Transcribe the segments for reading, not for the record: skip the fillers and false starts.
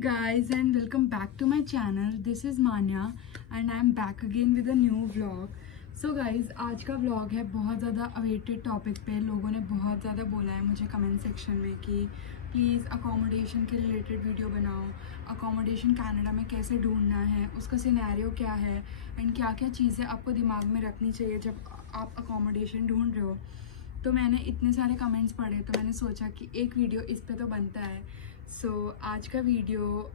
guys and welcome back to my channel. This is Manya and I'm back again with a new vlog. So guys, आज का vlog है बहुत ज़्यादा awaited topic पे. लोगों ने बहुत ज़्यादा बोला है मुझे कमेंट सेक्शन में कि प्लीज़ अकोमोडेशन के रिलेटेड वीडियो बनाओ. अकोमोडेशन कनाडा में कैसे ढूंढना है, उसका सिनेरियो क्या है एंड क्या क्या चीज़ें आपको दिमाग में रखनी चाहिए जब आप अकोमोडेशन ढूंढ रहे हो. तो मैंने इतने सारे कमेंट्स पढ़े तो मैंने सोचा कि एक वीडियो इस पे तो बनता है. सो आज का वीडियो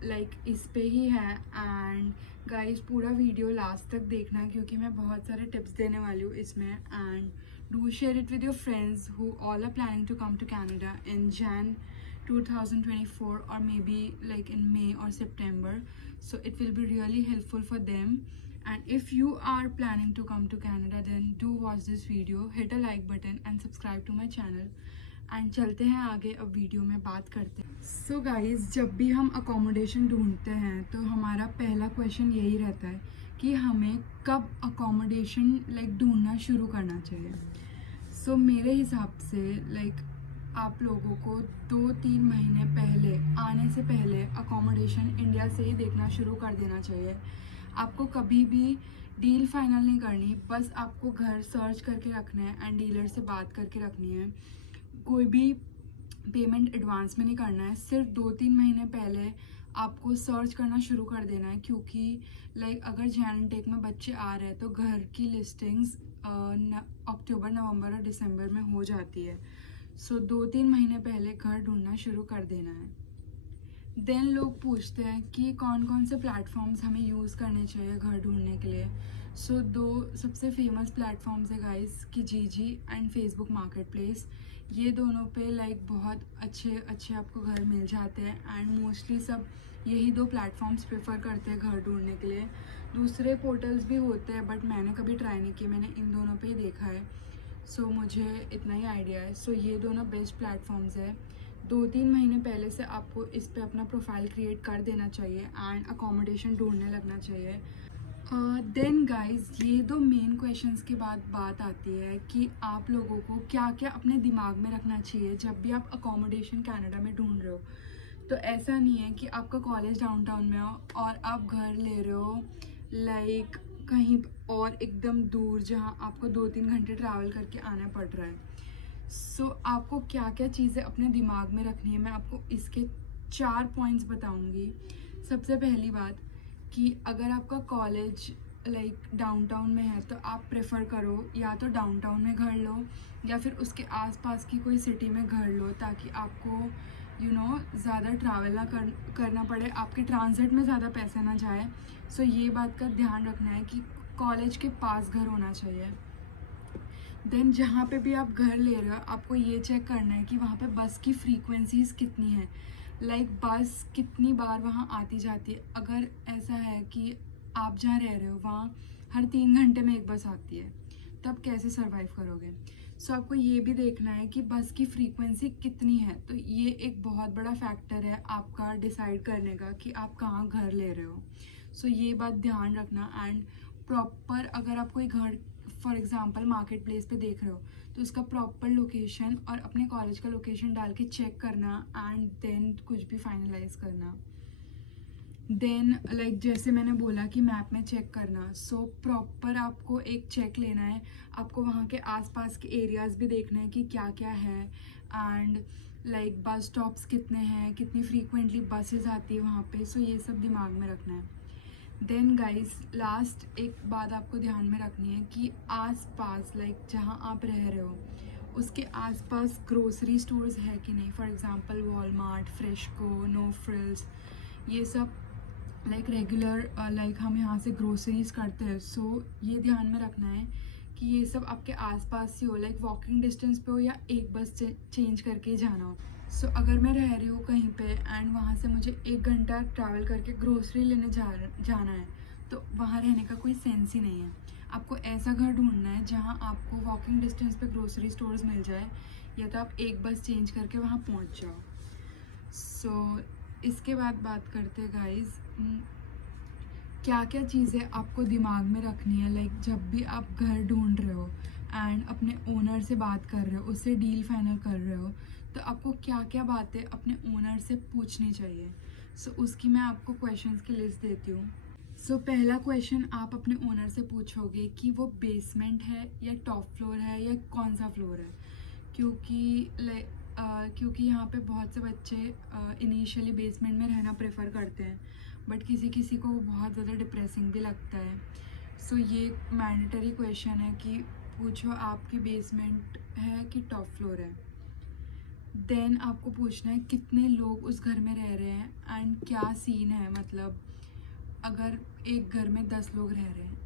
इस पे ही है. एंड गाइस पूरा वीडियो लास्ट तक देखना क्योंकि मैं बहुत सारे टिप्स देने वाली हूँ इसमें. And do share it with your friends who all are planning to come to Canada in Jan 2024 or maybe like in May or September. So it will be really helpful for them. And if you are planning to come to Canada, then do watch this video, hit a like button and subscribe to my channel. And चलते हैं आगे, अब video में बात करते हैं. So guys, जब भी हम अकोमोडेशन ढूंढते हैं तो हमारा पहला क्वेश्चन यही रहता है कि हमें कब अकोमोडेशन ढूंढना शुरू करना चाहिए. सो मेरे हिसाब से आप लोगों को 2-3 महीने पहले आने से पहले अकोमोडेशन इंडिया से ही देखना शुरू कर देना चाहिए. आपको कभी भी डील फाइनल नहीं करनी, बस आपको घर सर्च करके रखना है एंड डीलर से बात करके रखनी है. कोई भी पेमेंट एडवांस में नहीं करना है. सिर्फ 2-3 महीने पहले आपको सर्च करना शुरू कर देना है क्योंकि अगर जैन एंड टेक में बच्चे आ रहे हैं तो घर की लिस्टिंग्स अक्टूबर, नवंबर और दिसंबर में हो जाती है. सो 2-3 महीने पहले घर ढूंढना शुरू कर देना है. देन लोग पूछते हैं कि कौन कौन से प्लेटफॉर्म्स हमें यूज़ करने चाहिए घर ढूंढने के लिए. सो 2 सबसे फेमस प्लेटफॉर्म्स है guys, Kijiji and Facebook market place. ये दोनों पे बहुत अच्छे आपको घर मिल जाते हैं एंड मोस्टली सब यही 2 प्लेटफॉर्म्स प्रेफर करते हैं घर ढूंढने के लिए. दूसरे पोर्टल्स भी होते हैं बट मैंने कभी ट्राई नहीं किया, मैंने इन दोनों पे ही देखा है. सो मुझे इतना ही आइडिया है. सो ये दोनों बेस्ट प्लेटफॉर्म्स है. 2-3 महीने पहले से आपको इस पे अपना प्रोफाइल क्रिएट कर देना चाहिए एंड अकोमोडेशन ढूंढने लगना चाहिए. देन गाइज, ये 2 मेन क्वेश्चंस के बाद बात आती है कि आप लोगों को क्या क्या अपने दिमाग में रखना चाहिए जब भी आप अकोमोडेशन कनाडा में ढूंढ रहे हो. तो ऐसा नहीं है कि आपका कॉलेज डाउनटाउन में हो और आप घर ले रहे हो कहीं और एकदम दूर जहाँ आपको 2-3 घंटे ट्रैवल करके आना पड़ रहा है. सो आपको क्या क्या चीज़ें अपने दिमाग में रखनी है, मैं आपको इसके 4 पॉइंट्स बताऊंगी. सबसे पहली बात कि अगर आपका कॉलेज डाउनटाउन में है तो आप प्रेफर करो या तो डाउनटाउन में घर लो या फिर उसके आसपास की कोई सिटी में घर लो ताकि आपको ज़्यादा ट्रैवल ना करना पड़े, आपके ट्रांजिट में ज़्यादा पैसे ना जाए. सो ये बात का ध्यान रखना है कि कॉलेज के पास घर होना चाहिए. देन जहाँ पे भी आप घर ले रहे हो आपको ये चेक करना है कि वहाँ पे बस की फ्रीक्वेंसीज़ कितनी है, बस कितनी बार वहाँ आती जाती है. अगर ऐसा है कि आप जहाँ रह रहे हो वहाँ हर 3 घंटे में एक बस आती है, तब कैसे सर्वाइव करोगे. सो आपको ये भी देखना है कि बस की फ्रीक्वेंसी कितनी है. तो ये एक बहुत बड़ा फैक्टर है आपका डिसाइड करने का कि आप कहाँ घर ले रहे हो. सो ये बात ध्यान रखना. एंड प्रॉपर अगर आप कोई घर फॉर एग्जांपल मार्केट प्लेस पे देख रहे हो तो उसका प्रॉपर लोकेशन और अपने कॉलेज का लोकेशन डाल के चेक करना एंड देन कुछ भी फाइनलाइज करना. देन जैसे मैंने बोला कि मैप में चेक करना. सो प्रॉपर आपको एक चेक लेना है, आपको वहाँ के आसपास के एरियाज़ भी देखना है कि क्या क्या है एंड बस स्टॉप्स कितने हैं, कितनी फ्रीक्वेंटली बसेस आती है वहाँ पे. सो ये सब दिमाग में रखना है. देन गाइस, लास्ट एक बात आपको ध्यान में रखनी है कि आसपास जहाँ आप रह रहे हो उसके आसपास ग्रोसरी स्टोर्स है कि नहीं. For example Walmart, FreshCo, No Frills, ये सब रेगुलर हम यहाँ से ग्रोसरीज करते हैं. सो ये ध्यान में रखना है कि ये सब आपके आसपास ही हो, वॉकिंग डिस्टेंस पे हो या एक बस चेंज करके ही जाना हो. सो अगर मैं रह रही हूँ कहीं पे एंड वहाँ से मुझे 1 घंटा ट्रैवल करके ग्रोसरी लेने जाना है तो वहाँ रहने का कोई सेंस ही नहीं है. आपको ऐसा घर ढूंढना है जहाँ आपको वॉकिंग डिस्टेंस पे ग्रोसरी स्टोर्स मिल जाए या तो आप एक बस चेंज करके वहाँ पहुँच जाओ. सो इसके बाद बात करते हैं गाइज, क्या क्या चीज़ें आपको दिमाग में रखनी है जब भी आप घर ढूंढ रहे हो एंड अपने ओनर से बात कर रहे हो, उससे डील फाइनल कर रहे हो तो आपको क्या क्या बातें अपने ओनर से पूछनी चाहिए. सो उसकी मैं आपको क्वेश्चंस की लिस्ट देती हूँ। सो पहला क्वेश्चन आप अपने ओनर से पूछोगे कि वो बेसमेंट है या टॉप फ्लोर है या कौन सा फ्लोर है, क्योंकि यहाँ पे बहुत से बच्चे इनिशियली बेसमेंट में रहना प्रेफर करते हैं, बट किसी किसी को बहुत ज़्यादा डिप्रेसिंग भी लगता है। सो ये मैंडेटरी क्वेश्चन है कि पूछो आपकी बेसमेंट है कि टॉप फ्लोर है। देन आपको पूछना है कितने लोग उस घर में रह रहे हैं एंड क्या सीन है, मतलब अगर एक घर में 10 लोग रह रहे हैं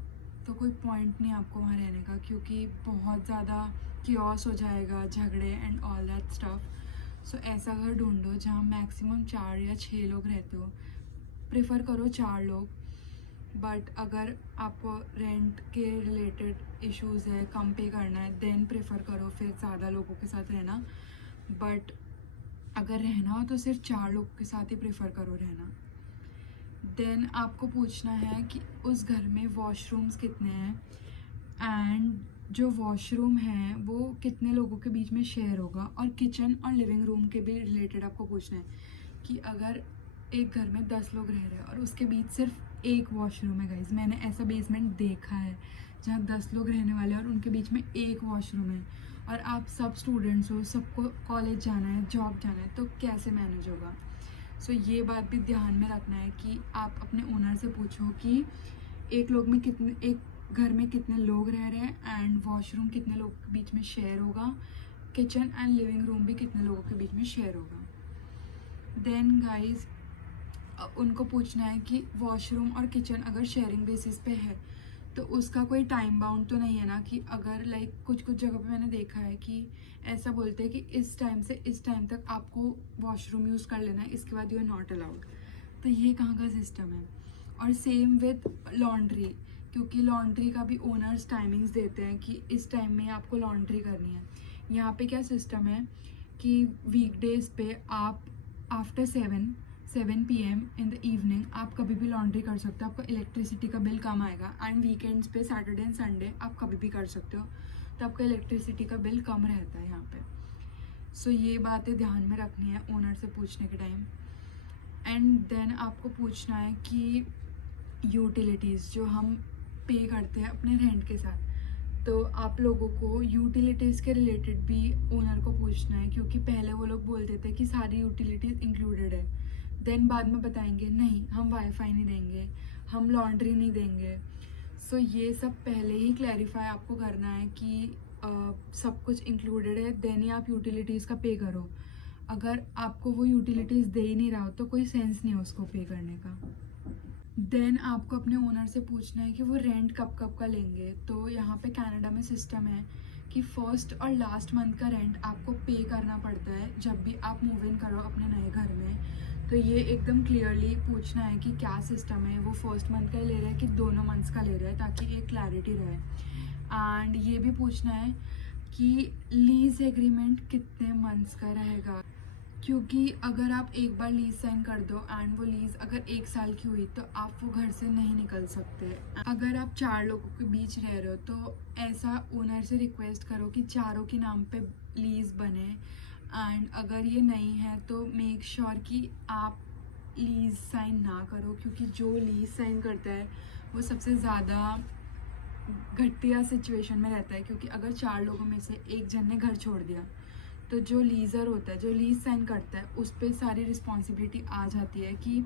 तो कोई पॉइंट नहीं आपको वहाँ रहने का, क्योंकि बहुत ज़्यादा क्योस हो जाएगा, झगड़े एंड ऑल दैट स्टफ। सो ऐसा घर ढूंढो जहाँ मैक्सिमम 4 या 6 लोग रहते हो। प्रेफर करो 4 लोग, बट अगर आपको रेंट के रिलेटेड इश्यूज़ है, कम पे करना है, देन प्रेफर करो फिर ज़्यादा लोगों के साथ रहना। बट अगर रहना हो तो सिर्फ 4 लोगों के साथ ही प्रेफर करो रहना। देन आपको पूछना है कि उस घर में वॉशरूम्स कितने हैं एंड जो वॉशरूम है वो कितने लोगों के बीच में शेयर होगा, और किचन और लिविंग रूम के भी रिलेटेड आपको पूछना है कि अगर एक घर में 10 लोग रह रहे हैं और उसके बीच सिर्फ एक वॉशरूम है। गाइज मैंने ऐसा बेसमेंट देखा है जहाँ 10 लोग रहने वाले हैं और उनके बीच में एक वॉशरूम है, और आप सब स्टूडेंट्स हो, सबको कॉलेज जाना है, जॉब जाना है, तो कैसे मैनेज होगा। सो ये बात भी ध्यान में रखना है कि आप अपने ओनर से पूछो कि एक घर में कितने लोग रह रहे हैं एंड वॉशरूम कितने लोगों के बीच में शेयर होगा, किचन एंड लिविंग रूम भी कितने लोगों के बीच में शेयर होगा। देन गाइस उनको पूछना है कि वॉशरूम और किचन अगर शेयरिंग बेसिस पे है तो उसका कोई टाइम बाउंड तो नहीं है ना, कि अगर लाइक कुछ जगह पे मैंने देखा है कि ऐसा बोलते हैं कि इस टाइम से इस टाइम तक आपको वॉशरूम यूज़ कर लेना है, इसके बाद यू आर नॉट अलाउड। तो ये कहाँ का सिस्टम है। और सेम विद लॉन्ड्री, क्योंकि लॉन्ड्री का भी ओनर्स टाइमिंग्स देते हैं कि इस टाइम में आपको लॉन्ड्री करनी है। यहाँ पे क्या सिस्टम है कि वीकडेज पे आप after 7 PM in the evening आप कभी भी लॉन्ड्री कर सकते हो, आपका इलेक्ट्रिसिटी का बिल कम आएगा। एंड वीकेंड्स पे सैटरडे एंड संडे आप कभी भी कर सकते हो, तो आपका इलेक्ट्रिसिटी का बिल कम रहता है यहाँ पे। सो ये बातें ध्यान में रखनी है ओनर से पूछने के टाइम। एंड देन आपको पूछना है कि यूटिलिटीज़ जो हम पे करते हैं अपने रेंट के साथ, तो आप लोगों को यूटिलिटीज़ के रिलेटेड भी ओनर को पूछना है, क्योंकि पहले वो लोग बोल देते हैं कि सारी यूटिलिटीज़ इंक्लूडेड है, देन बाद में बताएंगे नहीं हम वाईफाई नहीं देंगे, हम लॉन्ड्री नहीं देंगे। सो ये सब पहले ही क्लैरिफाई आपको करना है कि सब कुछ इंक्लूडेड है, देन ही आप यूटिलिटीज़ का पे करो। अगर आपको वो यूटिलिटीज़ दे ही नहीं रहा हो तो कोई सेंस नहीं है उसको पे करने का। देन आपको अपने ओनर से पूछना है कि वो रेंट कब कब का लेंगे। तो यहाँ पे कनाडा में सिस्टम है कि फर्स्ट और लास्ट मंथ का रेंट आपको पे करना पड़ता है जब भी आप मूव इन करो अपने नए घर में। तो ये एकदम क्लियरली पूछना है कि क्या सिस्टम है, वो फर्स्ट मंथ का ले रहा है कि दोनों मंथ्स का ले रहा है, ताकि एक क्लैरिटी रहे। एंड ये भी पूछना है कि लीज एग्रीमेंट कितने मंथ्स का रहेगा, क्योंकि अगर आप एक बार लीज साइन कर दो एंड वो लीज अगर 1 साल की हुई तो आप वो घर से नहीं निकल सकते। अगर आप 4 लोगों के बीच रह रहे हो तो ऐसा ओनर से रिक्वेस्ट करो कि चारों के नाम पे लीज बने। एंड अगर ये नहीं है तो मेक श्योर कि आप लीज साइन ना करो, क्योंकि जो लीज साइन करता है वो सबसे ज़्यादा घटिया सिचुएशन में रहता है, क्योंकि अगर 4 लोगों में से एक जन ने घर छोड़ दिया तो जो लीज़र होता है, जो लीज साइन करता है, उस पर सारी रिस्पॉन्सिबिलिटी आ जाती है कि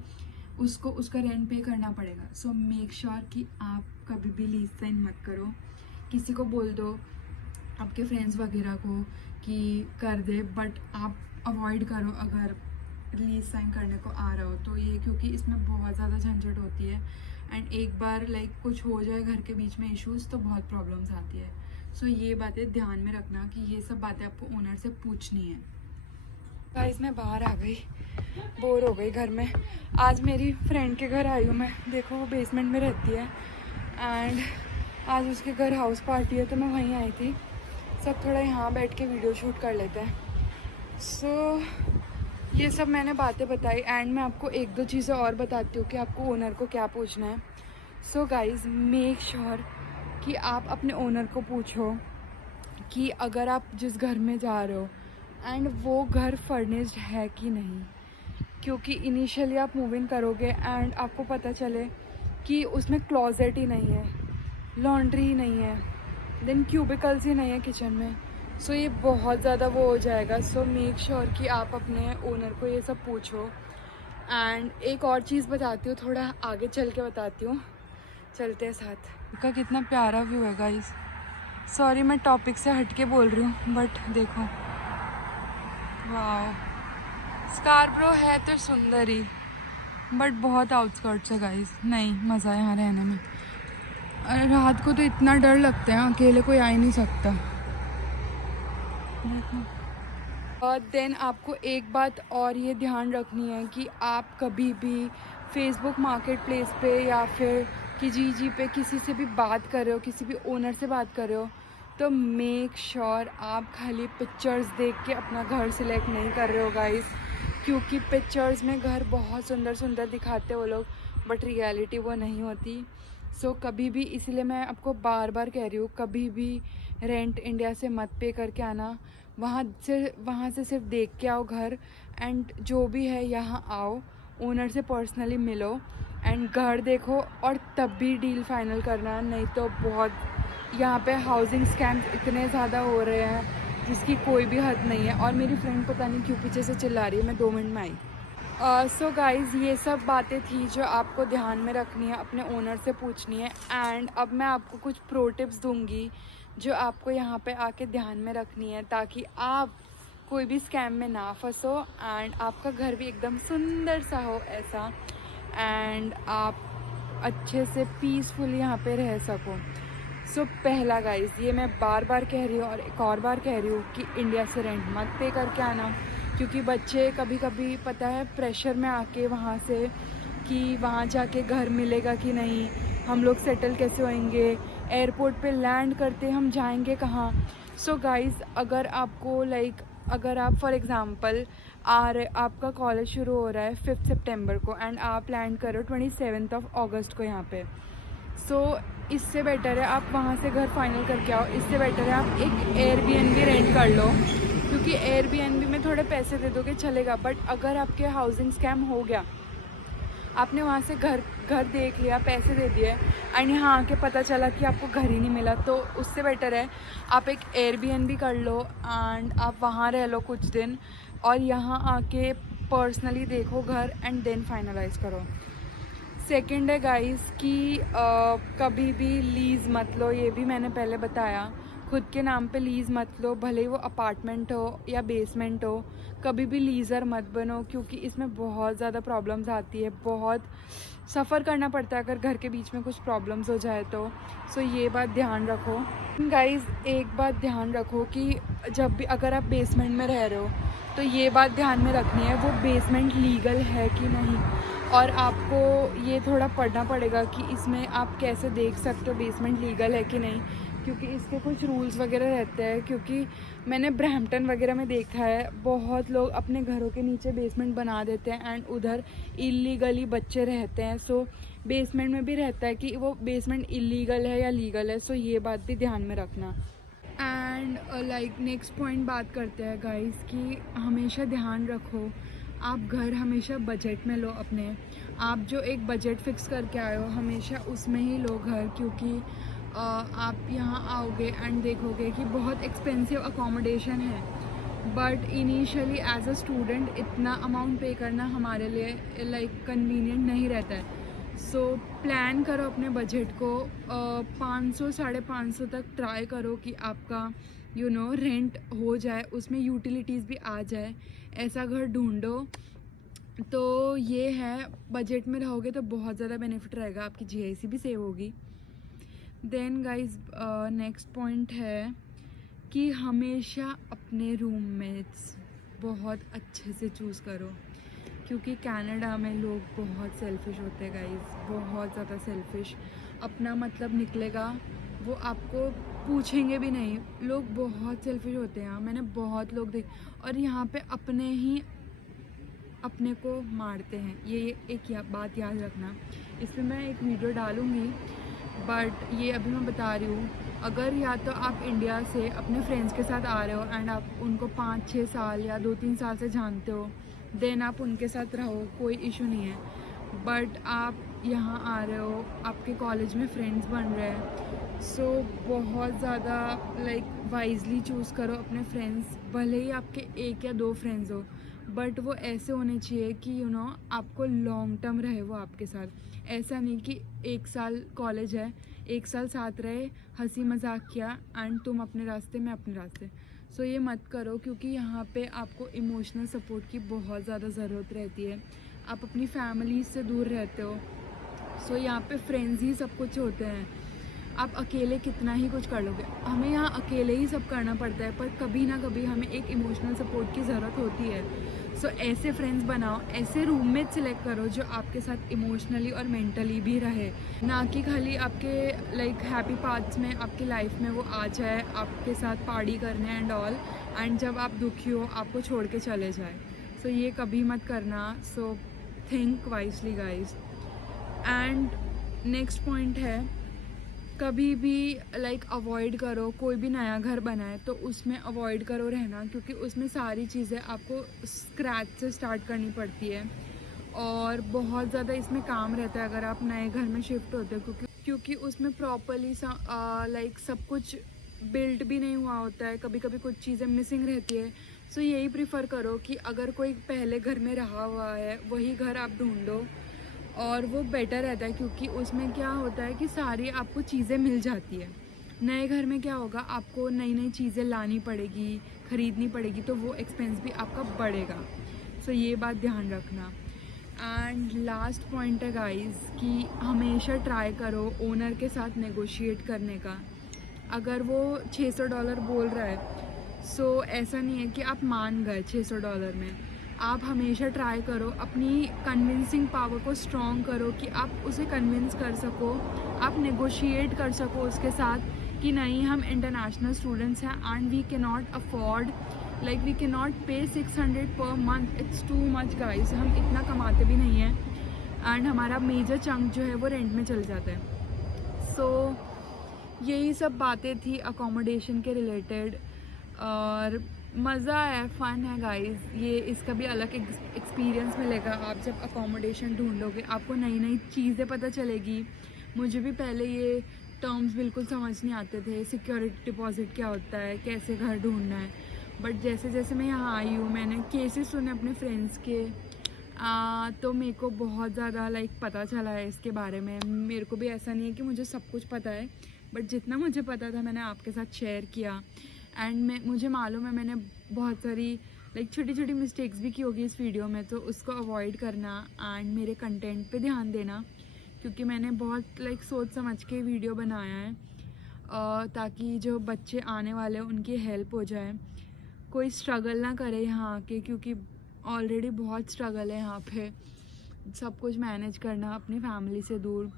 उसको उसका रेंट पे करना पड़ेगा। सो मेक श्योर कि आप कभी भी लीज साइन मत करो। किसी को बोल दो, आपके फ्रेंड्स वगैरह को, कि कर दे, बट आप अवॉइड करो अगर लीज साइन करने को आ रहा हो तो ये, क्योंकि इसमें बहुत ज़्यादा झंझट होती है। एंड एक बार लाइक कुछ हो जाए घर के बीच में इश्यूज़ तो बहुत प्रॉब्लम्स आती है। सो ये बातें ध्यान में रखना कि ये सब बातें आपको ओनर से पूछनी है। गाइस मैं बाहर आ गई, बोर हो गई घर में। आज मेरी फ्रेंड के घर आई हूँ मैं, देखो वो बेसमेंट में रहती है एंड आज उसके घर हाउस पार्टी है तो मैं वहीं आई थी। सब थोड़ा यहाँ बैठ के वीडियो शूट कर लेते हैं। सो ये सब मैंने बातें बताई एंड मैं आपको 1-2 चीज़ें और बताती हूँ कि आपको ओनर को क्या पूछना है। सो गाइज मेक श्योर कि आप अपने ओनर को पूछो कि अगर आप जिस घर में जा रहे हो एंड वो घर फर्निश्ड है कि नहीं। क्योंकि इनिशियली आप मूव इन करोगे एंड आपको पता चले कि उसमें क्लोजेट ही नहीं है, लॉन्ड्री ही नहीं है, देन क्यूबिकल्स ही नहीं है किचन में। सो ये बहुत ज़्यादा वो हो जाएगा। सो मेक श्योर कि आप अपने ओनर को ये सब पूछो। एंड एक और चीज़ बताती हूँ, थोड़ा आगे चल के बताती हूँ, चलते हैं साथ। का कितना प्यारा व्यू है गाइस। सॉरी मैं टॉपिक से हट के बोल रही हूँ, बट देखो वाह, स्कारब्रो है तो सुंदर ही, बट बहुत आउटस्कर्ट्स है गाइस। नहीं मज़ा है यहाँ रहने में। रात को तो इतना डर लगता है, अकेले कोई आ ही नहीं सकता। देखो और देन आपको एक बात और ये ध्यान रखनी है कि आप कभी भी फेसबुक मार्केट प्लेस पे या फिर kijiji पे किसी से भी बात कर रहे हो, किसी भी ओनर से बात कर रहे हो, तो मेक श्योर आप खाली पिक्चर्स देख के अपना घर सिलेक्ट नहीं कर रहे हो गाइस। क्योंकि पिक्चर्स में घर बहुत सुंदर सुंदर दिखाते वो लोग, बट रियलिटी वो नहीं होती। सो कभी भी, इसलिए मैं आपको बार बार कह रही हूँ, कभी भी रेंट इंडिया से मत पे करके आना। वहाँ से सिर्फ देख के आओ घर, एंड जो भी है यहाँ आओ, ओनर से पर्सनली मिलो एंड घर देखो, और तब भी डील फाइनल करना। नहीं तो बहुत यहाँ पे हाउसिंग स्कैम्स इतने ज़्यादा हो रहे हैं जिसकी कोई भी हद नहीं है। और मेरी फ्रेंड पता नहीं क्यों पीछे से चिल्ला रही है, मैं 2 मिनट में आई। सो गाइज़ ये सब बातें थी जो आपको ध्यान में रखनी है, अपने ओनर से पूछनी है। एंड अब मैं आपको कुछ प्रो टिप्स दूंगी जो आपको यहाँ पे आके ध्यान में रखनी है, ताकि आप कोई भी स्कैम में ना फंसो एंड आपका घर भी एकदम सुंदर सा हो ऐसा, एंड आप अच्छे से पीसफुल यहाँ पे रह सको। सो पहला गाइज़, ये मैं बार बार कह रही हूँ और एक और बार कह रही हूँ कि इंडिया से रेंट मत पे करके आना। क्योंकि बच्चे कभी कभी पता है प्रेशर में आके वहाँ से कि वहाँ जाके घर मिलेगा कि नहीं, हम लोग सेटल कैसे होएंगे, एयरपोर्ट पे लैंड करते हम जाएंगे कहाँ। सो गाइज़ अगर आपको अगर आप फॉर एग्ज़ाम्पल आपका कॉलेज शुरू हो रहा है 5 सितंबर को एंड आप लैंड करो 27 अगस्त को यहाँ पे। सो इससे बेटर है आप वहाँ से घर फाइनल करके आओ। इससे बेटर है आप एक एयरबीएनबी रेंट कर लो, क्योंकि एयरबीएनबी में थोड़े पैसे दे दोगे चलेगा, बट अगर आपके हाउसिंग स्कैम हो गया, आपने वहाँ से घर देख लिया, पैसे दे दिए एंड यहाँ आके पता चला कि आपको घर ही नहीं मिला, तो उससे बेटर है आप एक एयरबीएनबी कर लो एंड आप वहाँ रह लो कुछ दिन, और यहाँ आके पर्सनली देखो घर एंड देन फाइनलाइज करो। सेकंड है गाइस कि कभी भी लीज़ मत लो। ये भी मैंने पहले बताया, खुद के नाम पे लीज़ मत लो, भले ही वो अपार्टमेंट हो या बेसमेंट हो। कभी भी लीज़र मत बनो, क्योंकि इसमें बहुत ज़्यादा प्रॉब्लम्स आती है, बहुत सफ़र करना पड़ता है अगर घर के बीच में कुछ प्रॉब्लम्स हो जाए तो। सो ये बात ध्यान रखो गाइज़। एक बात ध्यान रखो कि जब भी अगर आप बेसमेंट में रह रहे हो तो ये बात ध्यान में रखनी है वो बेसमेंट लीगल है कि नहीं, और आपको ये थोड़ा पढ़ना पड़ेगा कि इसमें आप कैसे देख सकते हो बेसमेंट लीगल है कि नहीं, क्योंकि इसके कुछ रूल्स वगैरह रहते हैं। क्योंकि मैंने ब्रैम्पटन वगैरह में देखा है बहुत लोग अपने घरों के नीचे बेसमेंट बना देते हैं एंड उधर इलीगली बच्चे रहते हैं। सो बेसमेंट में भी रहता है कि वो बेसमेंट इलीगल है या लीगल है। सो ये बात भी ध्यान में रखना। एंड नेक्स्ट पॉइंट बात करते हैं गाइस कि हमेशा ध्यान रखो आप घर हमेशा बजट में लो अपने। आप जो एक बजट फिक्स करके आए हो हमेशा उसमें ही लो घर, क्योंकि आप यहाँ आओगे एंड देखोगे कि बहुत एक्सपेंसिव अकोमोडेशन है, but initially as a student इतना अमाउंट पे करना हमारे लिए कन्वीनियंट नहीं रहता है। सो प्लान करो अपने बजट को, 500 550 तक ट्राई करो कि आपका रेंट हो जाए, उसमें यूटिलिटीज़ भी आ जाए, ऐसा घर ढूंढो। तो ये है, बजट में रहोगे तो बहुत ज़्यादा बेनिफिट रहेगा, आपकी जीआईसी भी सेव होगी। देन गाइज नेक्स्ट पॉइंट है कि हमेशा अपने रूममेट्स बहुत अच्छे से चूज़ करो, क्योंकि कनाडा में लोग बहुत सेल्फिश होते हैं गाइज, बहुत ज़्यादा सेल्फिश। अपना मतलब निकलेगा वो आपको पूछेंगे भी नहीं, लोग बहुत सेल्फिश होते हैं। मैंने बहुत लोग और यहाँ पे अपने को मारते हैं। ये एक बात याद रखना। इस पर मैं एक वीडियो डालूँगी, बट ये अभी मैं बता रही हूँ, अगर या तो आप इंडिया से अपने फ्रेंड्स के साथ आ रहे हो एंड आप उनको 5-6 साल या 2-3 साल से जानते हो, देन आप उनके साथ रहो, कोई इशू नहीं है। बट आप यहाँ आ रहे हो, आपके कॉलेज में फ्रेंड्स बन रहे हैं, सो बहुत ज़्यादा लाइक वाइजली चूज़ करो अपने फ्रेंड्स। भले ही आपके 1 या 2 फ्रेंड्स हो, बट वो ऐसे होने चाहिए कि आपको लॉन्ग टर्म रहे वो आपके साथ। ऐसा नहीं कि 1 साल कॉलेज है, 1 साल साथ रहे, हंसी मजाक किया एंड तुम अपने रास्ते मैं अपने रास्ते। सो ये मत करो, क्योंकि यहाँ पे आपको इमोशनल सपोर्ट की बहुत ज़्यादा ज़रूरत रहती है। आप अपनी फैमिली से दूर रहते हो, सो यहाँ पे फ्रेंड्स ही सब कुछ होते हैं। आप अकेले कितना ही कुछ कर लोगे, हमें यहाँ अकेले ही सब करना पड़ता है, पर कभी ना कभी हमें एक इमोशनल सपोर्ट की ज़रूरत होती है। सो ऐसे फ्रेंड्स बनाओ, ऐसे रूममेट सिलेक्ट करो जो आपके साथ इमोशनली और मेंटली भी रहे, ना कि खाली आपके लाइक हैप्पी पार्ट्स में आपकी लाइफ में वो आ जाए आपके साथ पार्टी करने एंड ऑल, एंड जब आप दुखी हो आपको छोड़ के चले जाए। सो ये कभी मत करना। So think wisely guys. And next point है, कभी भी लाइक अवॉइड करो, कोई भी नया घर बनाए तो उसमें अवॉइड करो रहना, क्योंकि उसमें सारी चीज़ें आपको स्क्रैच से स्टार्ट करनी पड़ती है और बहुत ज़्यादा इसमें काम रहता है अगर आप नए घर में शिफ्ट होते हो, क्योंकि उसमें प्रॉपरली लाइक सब कुछ बिल्ड भी नहीं हुआ होता है, कभी कभी कुछ चीज़ें मिसिंग रहती है। सो यही प्रिफ़र करो कि अगर कोई पहले घर में रहा हुआ है वही घर आप ढूंढो, और वो बेटर रहता है, क्योंकि उसमें क्या होता है कि सारी आपको चीज़ें मिल जाती है। नए घर में क्या होगा, आपको नई नई चीज़ें लानी पड़ेगी, ख़रीदनी पड़ेगी, तो वो एक्सपेंस भी आपका बढ़ेगा। सो ये बात ध्यान रखना। एंड लास्ट पॉइंट है गाइस कि हमेशा ट्राई करो ओनर के साथ नेगोशिएट करने का। अगर वो $600 बोल रहा है, सो ऐसा नहीं है कि आप मान गए $600 में। आप हमेशा ट्राई करो, अपनी कन्विंसिंग पावर को स्ट्रॉन्ग करो कि आप उसे कन्विंस कर सको, आप नेगोशिएट कर सको उसके साथ कि नहीं, हम इंटरनेशनल स्टूडेंट्स हैं and we can not afford, like we can not pay 600 per month, it's too much guys. हम इतना कमाते भी नहीं हैं एंड हमारा मेजर चंक जो है वो रेंट में चल जाता है। सो यही सब बातें थी अकोमोडेशन के रिलेटेड, और मज़ा है, फ़न है गाइस। ये इसका भी अलग एक्सपीरियंस मिलेगा। आप जब अकोमोडेशन ढूंढोगे आपको नई नई चीज़ें पता चलेगी। मुझे भी पहले ये टर्म्स बिल्कुल समझ नहीं आते थे, सिक्योरिटी डिपॉजिट क्या होता है, कैसे घर ढूंढना है। बट जैसे जैसे मैं यहाँ आई हूँ, मैंने केसेस सुने अपने फ्रेंड्स के, तो मेरे को बहुत ज़्यादा लाइक पता चला है इसके बारे में। मेरे को भी ऐसा नहीं है कि मुझे सब कुछ पता है, बट जितना मुझे पता था मैंने आपके साथ शेयर किया। एंड मुझे मालूम है मैंने बहुत सारी लाइक छोटी छोटी मिस्टेक्स भी की होगी इस वीडियो में, तो उसको अवॉइड करना एंड मेरे कंटेंट पे ध्यान देना, क्योंकि मैंने बहुत लाइक सोच समझ के वीडियो बनाया है, ताकि जो बच्चे आने वाले हैं उनकी हेल्प हो जाए, कोई स्ट्रगल ना करे यहाँ के, क्योंकि ऑलरेडी बहुत स्ट्रगल है यहाँ पे सब कुछ मैनेज करना अपनी फैमिली से दूर।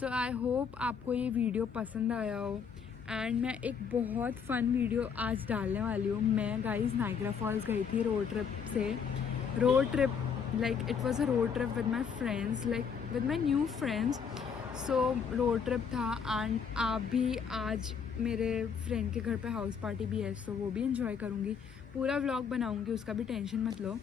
सो आई होप आपको ये वीडियो पसंद आया हो। एंड मैं एक बहुत फ़न वीडियो आज डालने वाली हूँ। मैं गाइस नाइग्रा फॉल्स गई थी road trip, like it was a road trip with my friends, like with my new friends. So road trip था एंड आप भी, आज मेरे फ्रेंड के घर पे हाउस पार्टी भी है, सो वो भी इंजॉय करूँगी। पूरा व्लॉग बनाऊँगी, उसका भी टेंशन मत लो।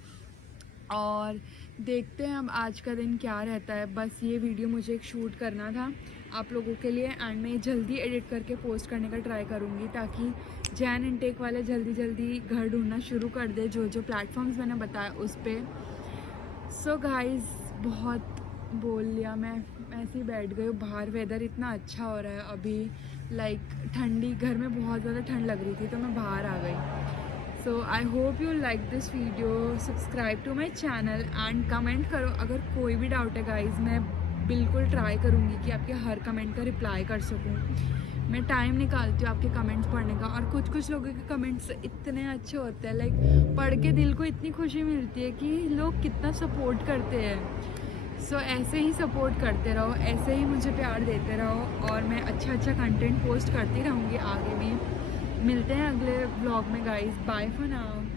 और देखते हैं अब आज का दिन क्या रहता है। बस ये वीडियो मुझे एक शूट करना था आप लोगों के लिए, एंड मैं जल्दी एडिट करके पोस्ट करने का ट्राई करूँगी, ताकि जैन इनटेक वाले जल्दी जल्दी घर ढूंढना शुरू कर दे, जो जो प्लेटफॉर्म्स मैंने बताया उस पर। सो गाइस, बहुत बोल लिया मैं, ऐसे ही बैठ गई हूँ। बाहर वेदर इतना अच्छा हो रहा है अभी, लाइक ठंडी, घर में बहुत ज़्यादा ठंड लग रही थी तो मैं बाहर आ गई। So I hope you like this video, subscribe to my channel and comment करो अगर कोई भी डाउट है गाइज। मैं बिल्कुल ट्राई करूँगी कि आपके हर कमेंट का रिप्लाई कर सकूँ। मैं टाइम निकालती हूँ आपके कमेंट्स पढ़ने का, और कुछ कुछ लोगों के कमेंट्स इतने अच्छे होते हैं, लाइक पढ़ के दिल को इतनी खुशी मिलती है कि लोग कितना सपोर्ट करते हैं। सो ऐसे ही सपोर्ट करते रहो, ऐसे ही मुझे प्यार देते रहो, और मैं अच्छा कंटेंट पोस्ट करती रहूँगी आगे भी। मिलते हैं अगले व्लॉग में गाइस, बाय फॉर नाउ।